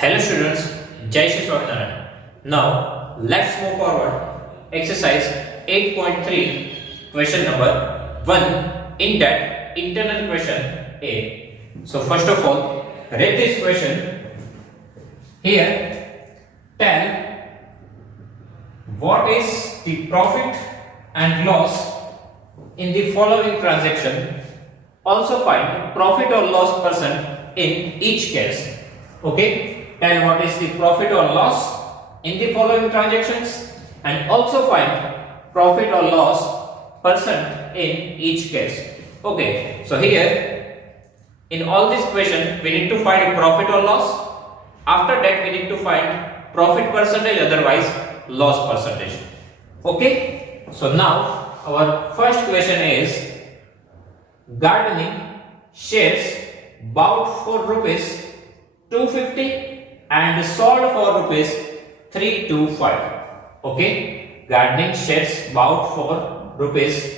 Hello students, Jai Shri Swaminarayan. Now let's move forward. Exercise 8.3, question number 1 in that internal question A. So first of all, read this question. Here, tell what is the profit and loss in the following transaction. Also find profit or loss percent in each case. Okay. Tell what is the profit or loss in the following transactions and also find profit or loss percent in each case. Okay, so here in all this question we need to find profit or loss. After that we need to find profit percentage, otherwise loss percentage. Okay, so now our first question is gardening shares bought for rupees 250 and sold for rupees 325. Okay, gardening shares bought for rupees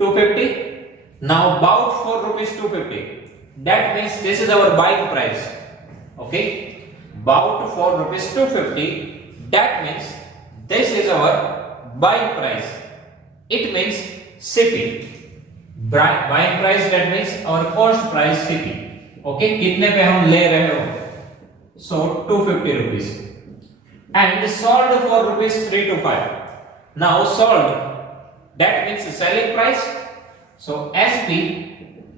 250. Now bought for rupees 250. That means this is our buying price. Okay, bought for rupees 250. That means this is our buying price. It means CP. Buying price, that means our cost price CP. Okay, कितने पे हम ले रहे हो? So 250 rupees and sold for rupees 325. Now sold, that means selling price. So SP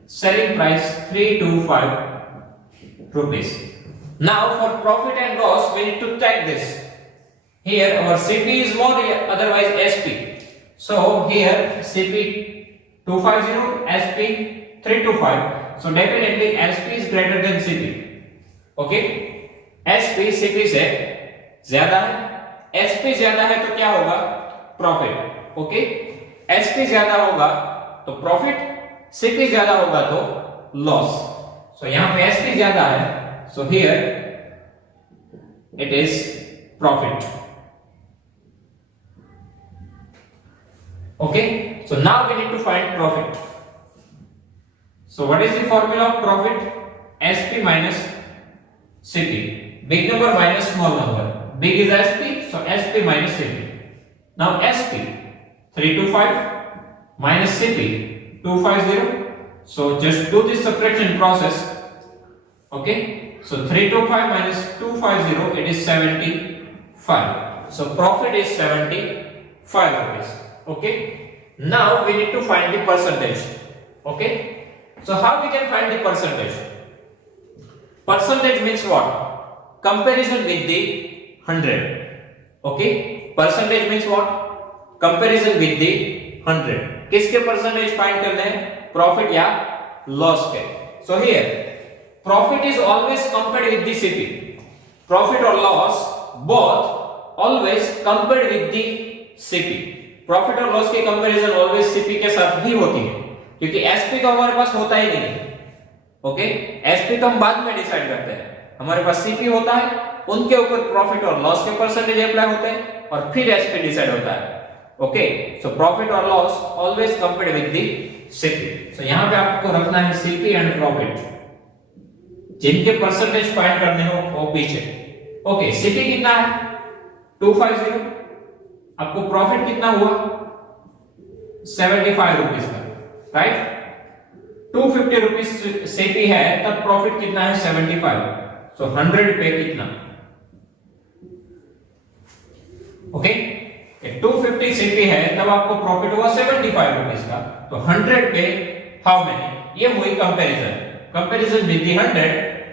selling price 325 rupees. Now for profit and loss we need to check this. Here our CP is more, otherwise SP. So here CP 250, SP 325. So definitely SP is greater than CP. Okay. SP CP से ज्यादा है, SP ज्यादा है तो क्या होगा? Profit. Okay, SP ज्यादा होगा तो प्रॉफिट, CP ज्यादा होगा तो लॉस. सो यहां पे SP ज्यादा है, so here it is profit. Okay, so now we need to find profit. So what is the formula of profit? SP minus CP. Big number minus small number. Big is SP, so SP minus CP. Now SP 325 minus CP 250. So just do this subtraction process. Okay. So 325 minus 250, it is 75. So profit is 75 rupees. Okay. Now we need to find the percentage. Okay. So how we can find the percentage? Percentage means what? Comparison with the 100. Okay, percentage means what? Comparison with the 100. किसके percentage find करने हैं? Profit या loss के. So here profit is always compared with the CP. Profit or loss both always compared with the CP. Profit और loss की comparison always CP के साथ ही होती है, क्योंकि SP तो हमारे पास होता ही नहीं. ओके, SP तो हम बाद में डिसाइड करते हैं. हमारे पास CP होता है, उनके ऊपर प्रॉफिट और लॉस के परसेंटेज अप्लाई होते हैं और फिर SP डिसाइड होता है. ओके, सो प्रॉफिट और loss always compared with the CP. सो यहां पे आपको रखना है CP एंड प्रॉफिट. जिनके परसेंटेज फाइंड करने हो वो पीछे. ओके, CP कितना है? 250. आपको प्रॉफिट कितना हुआ? 75 रुपीस का, राइट? 250 रुपीस CP है, तब प्रॉफिट कितना है? 75. सो 100 पे कितना? ओके, 250 CP है, तब आपको प्रॉफिट हुआ 75 रुपीस का. तो 100 पे हाउ मेनी? ये हुई comparison. Comparison with the 100,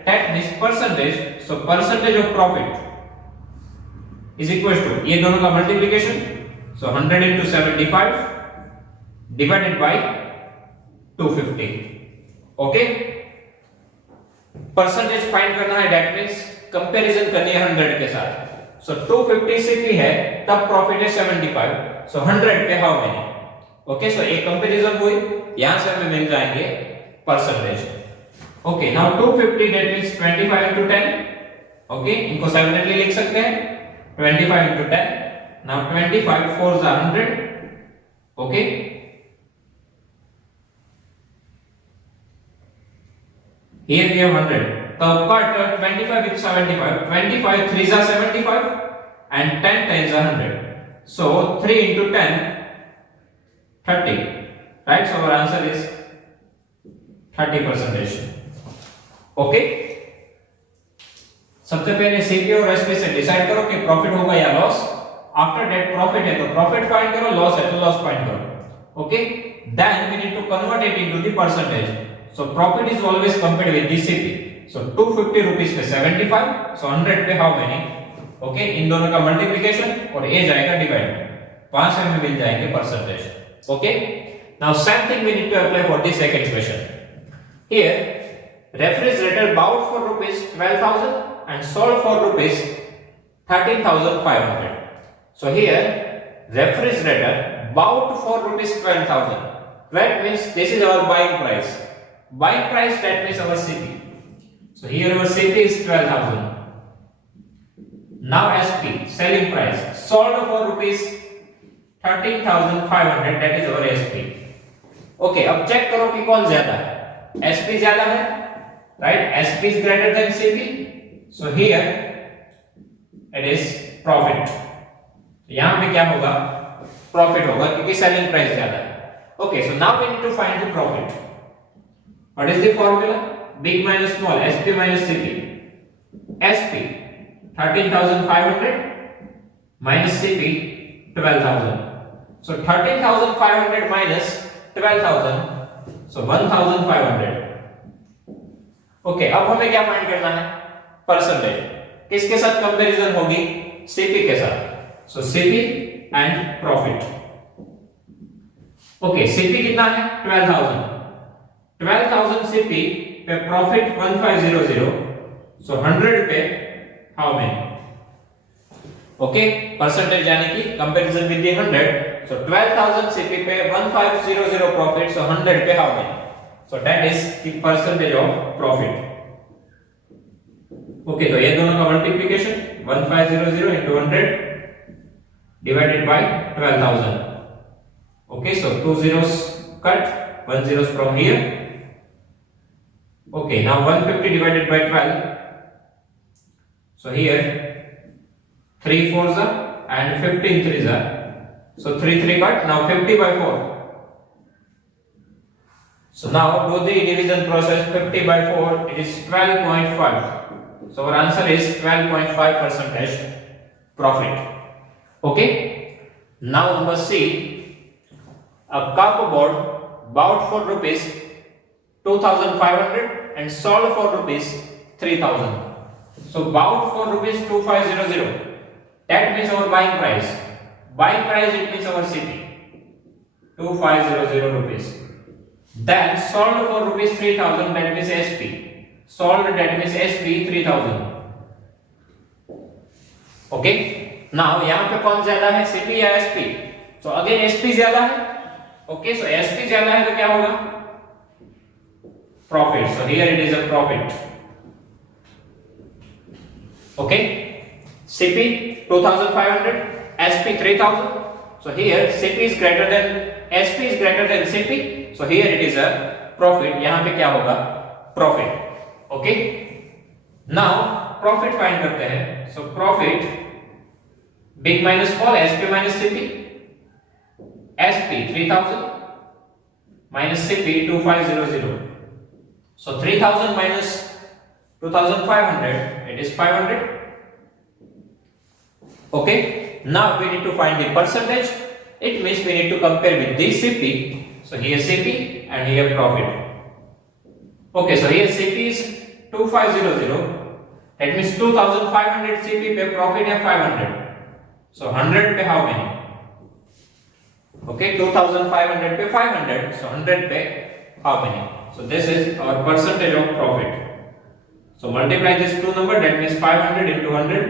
that means percentage. So percentage of profit is equal to ये दोनों का multiplication. So 100 into 75 divided by 250. Okay, percentage find करना है, दैट मींस कंपैरिजन करनी है 100 के साथ. सो 250 CP है, तब प्रॉफिट है 75. सो 100 पे हाउ मेनी? ओके, सो एक कंपैरिजन हुई, यहां से हमें मिल जाएंगे percentage. Okay, now 250 that means 25 into 10. Okay, इनको सेपरेटली लिख सकते हैं. 25 into 10. Now 25 4s are 100. Okay, here we have 100. Now cut 25 with 75. 25 3s are 75 and 10 times are 100. So 3 into 10, 30. Right? So our answer is 30%. Okay? सबसे पहले CP और SP से decide करो कि प्रॉफिट होगा या लॉस. आफ्टर दैट प्रॉफिट है तो प्रॉफिट फाइंड करो, लॉस है तो लॉस फाइंड करो. Okay, then we need to convert it into the percentage. So profit is always compared with the CP. So 250 rupees पे 75, सो 100 पे हाउ मेनी. ओके, इन दोनों का मल्टीप्लिकेशन और ए जाएगा डिवाइड. 5 में मिल जाएंगे percentage. Okay, now same thing we need to apply for the second question. Here refrigerator bought for rupees 12,000 and sold for rupees 13,500. So here refrigerator bought for rupees 12,000. That means this is our buying price. Buying price, that means our CP. So here our CP is 12,000. Now SP, selling price, sold for rupees 13,500. That is our SP. Okay, अब check करो कि कौन ज्यादा है. SP ज्यादा है, right? SP is greater than CP. So here it is profit. यहां पे क्या होगा? प्रॉफिट होगा क्योंकि सेलिंग प्राइस ज्यादा है. Okay, so now we need to find the profit. What is the formula? Big minus small, SP minus CP. SP 13,500 minus CP 12,000. So 13,500 minus 12,000, so 1,500. Okay, अब हमें क्या फाइंड करना है? परसेंटेज. किसके साथ कंपैरिजन होगी? सीपी के साथ. So CP and profit. Okay, CP कितना है? 12,000. 12,000 सीपी पे प्रॉफिट 1500. सो 100 पे हाउ मेनी? ओके, परसेंटेज यानी कि comparison with the 100. So 12,000 CP पे 1500 प्रॉफिट. सो 100 पे how many? So that is the percentage of profit. Okay, तो ये दोनों का multiplication 1500 into 100 divided by 12,000. Okay, so 2 zeros cut, 1 zeros from here. Okay, now 150 divided by 12. So here 3 4s are and 15 3s are. So 3 3 cut. Now 50 by 4. So now do the division process. 50 by 4, it is 12.5. So our answer is 12.5% profit. Okay. Now number C. A cupboard bought for rupees 2,500 and sold for rupees 3,000. So bought for rupees 2,500. That means our buying price. Buying price, it means our CP. 2,500 rupees. Then sold for rupees 3,000. That means SP. Sold, that means SP 3,000. Okay. Now यहाँ पे कौन ज्यादा है? CP या SP? So again SP ज्यादा है. Okay, so SP ज्यादा है तो क्या होगा? Profit. So here it is a profit. Okay. CP 2,500, SP 3,000. So here CP is greater than SP is greater than CP. So here it is a profit. यहाँ पे क्या होगा? Profit. Okay. Now profit find करते हैं. So profit big minus small, SP minus CP. SP 3,000 minus CP 2,500. So 3,000 minus 2,500, it is 500. Okay. Now we need to find the percentage. It means we need to compare with this CP. So here CP and here profit. Okay, so here CP is 2,500. That means 2,500 CP पे profit है 500. So 100 पे how many? Okay, 2,500 पे 500. So 100 पे how many? So this is our percentage of profit. So multiply this two number. That means 500 into 100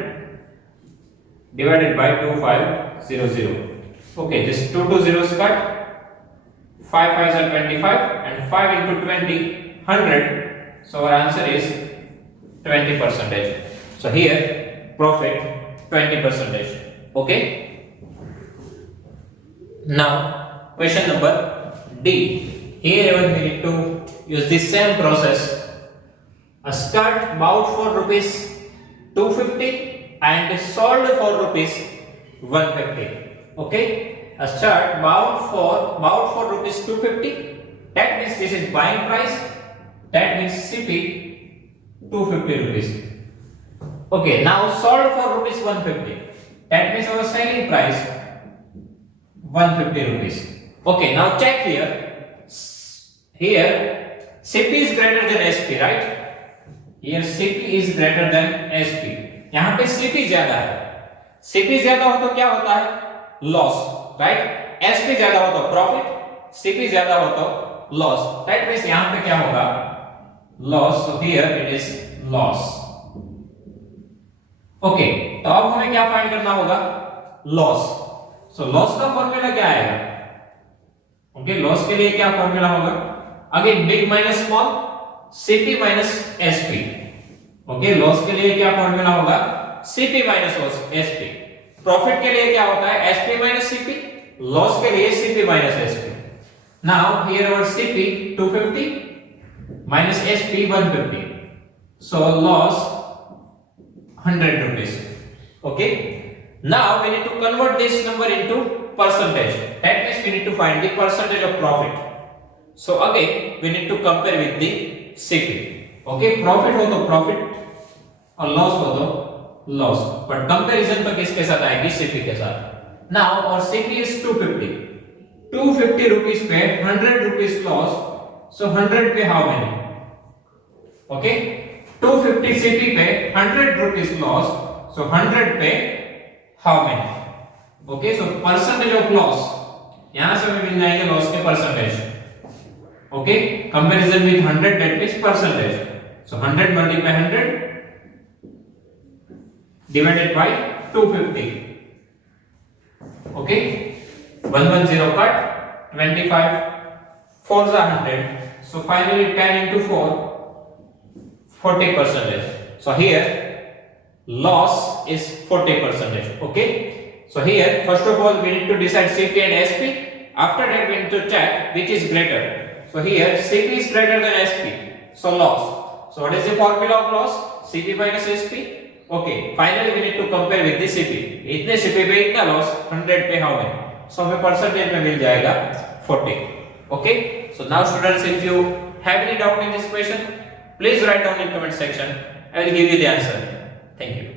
divided by 2,500. Okay, this 2 zeros cut. 5 5s are 25 and 5 into 20, 100. So our answer is 20%. So here profit 20%. Okay. Now question number D. Here we need to use the same process a skirt bought for rupees 250 and sold for rupees 150. Okay, a shirt bought for rupees 250. That means this is buying price. That means CP 250 rupees. Okay, now sold for rupees 150. That means our selling price 150 rupees. Okay, now check here. Here CP is greater than SP, right? Here CP is greater than SP. यहाँ पे CP ज्यादा है. CP ज्यादा हो तो क्या होता है? Loss, right? SP ज्यादा हो तो profit, CP ज्यादा हो तो loss. That means यहाँ पे क्या होगा? Loss. So here it is loss. Okay, तो अब हमें क्या फाइंड करना होगा? Loss. So loss का फॉर्मूला क्या आएगा? Okay, loss के लिए क्या फॉर्मूला होगा? Again big minus small, CP minus SP. Okay, loss के लिए क्या फॉर्मूला होगा? CP minus SP. प्रॉफिट के लिए क्या होता है? SP minus CP. लॉस के लिए CP minus SP. Now here our CP 250 minus SP 150. So loss 100 rupees. Okay. Now we need to convert this number into percentage. That means we need to find the percentage of profit. So again we need to compare with the CP. Okay, profit हो तो profit और loss हो तो loss. But comparison तो किसके साथ आएगी? CP के साथ. Now our CP is 250. 250 rupees पे 100 rupees loss. So 100 पे how many? Okay, 250 CP पे 100 rupees loss. So 100 पे how many? Okay, so percentage of loss. यहाँ से हमें मिल जाएंगे loss के percentage. Okay, comparison with 100, that is percentage. So 100 multiplied by 100 divided by 250. Okay, 110 cut, 25, 4 is 100. So finally 10 into 4, 40%. So here loss is 40%. Okay, so here first of all we need to decide CP and SP. After that we need to check which is greater. So here CP is greater than SP, so loss. So what is the formula of loss? CP minus SP. Okay, finally we need to compare with the CP. इतने CP पे इतना loss, 100 पे how many? So हमें percentage में मिल जाएगा 40. Okay, so now students, if you have any doubt in this question, please write down in comment section. I will give you the answer. Thank you.